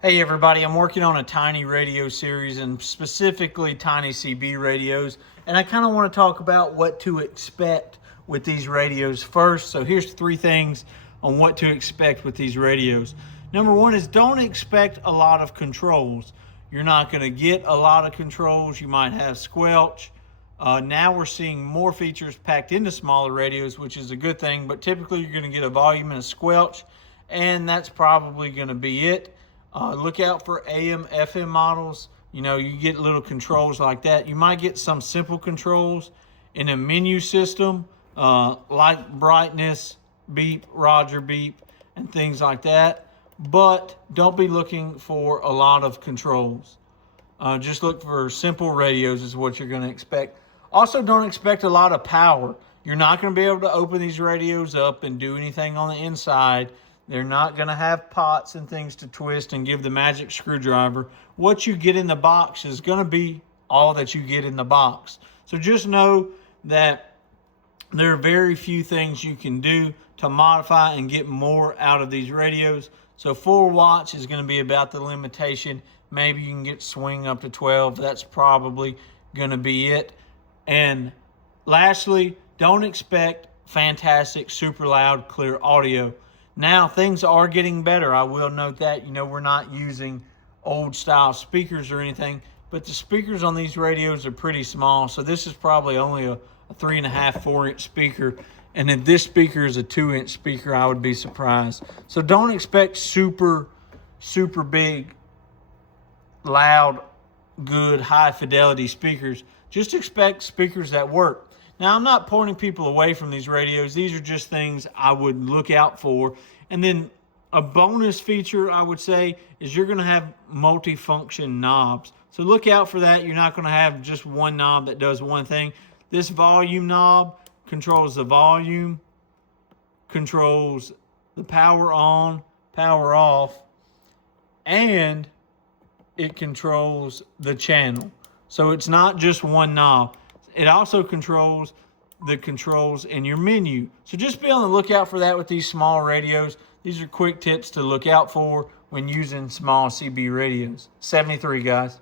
Hey everybody, I'm working on a tiny radio series and specifically tiny CB radios. And I kind of want to talk about what to expect with these radios first. So here's 3 things on what to expect with these radios. Number 1 is don't expect a lot of controls. You're not going to get a lot of controls. You might have squelch. Now we're seeing more features packed into smaller radios, which is a good thing, but typically you're going to get a volume and a squelch, and that's probably going to be it. Look out for AM, FM models. You know, you get little controls like that. You might get some simple controls in a menu system, like brightness, beep, Roger beep, and things like that. But don't be looking for a lot of controls. Just look for simple radios is what you're going to expect. Also, don't expect a lot of power. You're not going to be able to open these radios up and do anything on the inside. They're not going to have pots and things to twist and give the magic screwdriver. What you get in the box is going to be all that you get in the box. So just know that there are very few things you can do to modify and get more out of these radios. So 4 watts is going to be about the limitation. Maybe you can get swing up to 12. That's probably going to be it. And lastly, don't expect fantastic, super loud, clear audio. Now, things are getting better. I will note that. You know, we're not using old style speakers or anything, but the speakers on these radios are pretty small. So this is probably only a 3.5, 4-inch speaker. And if this speaker is a 2-inch speaker, I would be surprised. So don't expect super, super big, loud, good, high fidelity speakers. Just expect speakers that work. Now, I'm not pointing people away from these radios. These are just things I would look out for. And then a bonus feature, I would say, is you're going to have multifunction knobs. So look out for that. You're not going to have just one knob that does one thing. This volume knob controls the volume, controls the power on, power off, and it controls the channel. So it's not just one knob. It also controls the controls in your menu. So just be on the lookout for that with these small radios. These are quick tips to look out for when using small CB radios. 73, guys.